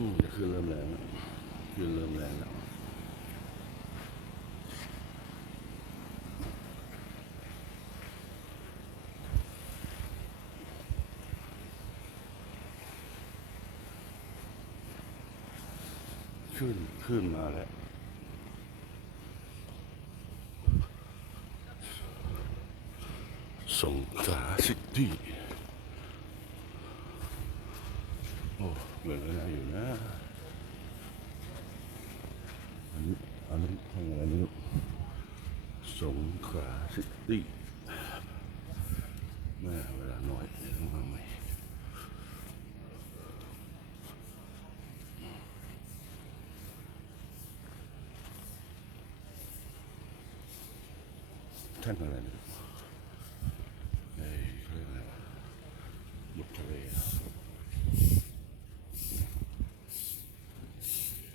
อืมจะขึ้นเริ่มแรงแล้วขึ้นเริ่มแรงแล้วขึ้นขึ้นมาแล้วสงขลาซิตี้ โอ้เหมือนกันนะอยู่นะอันนี้อันนี้ทางอะไรไม่รู้สงขลาซิตี้แม่เวลาน้อยต้องมาใหม่ท่านอะไรไม่รู้เอ้ยเขาเรียกอะไรวะบุกทะเลอะ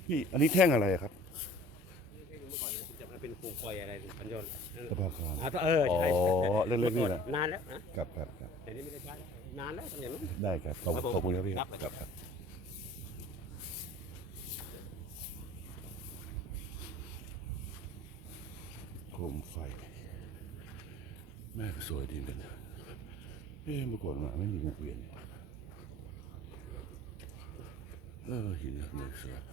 พี่อันนี้แท่งอะไรอะครับเมื่อก่อนเนี่ยจะมาเป็นครูปล่อยอะไรพันยนต์สะพานคานอ๋อเออใช่อ๋อเล็กๆนี่นะนานแล้วนะครับครับครับแต่นี่ไม่ได้ใช้นานแล้วทำอย่างนั้นได้ครับขอบครับผมขอบคุณครับพี่ครับครับครับโคมไฟ แม่ก็สวยดีเหมือนกันเอ๊ะเมื่อก่อนมาไม่มีวงเวียนเนี่ย เออหินเหล็กเสือต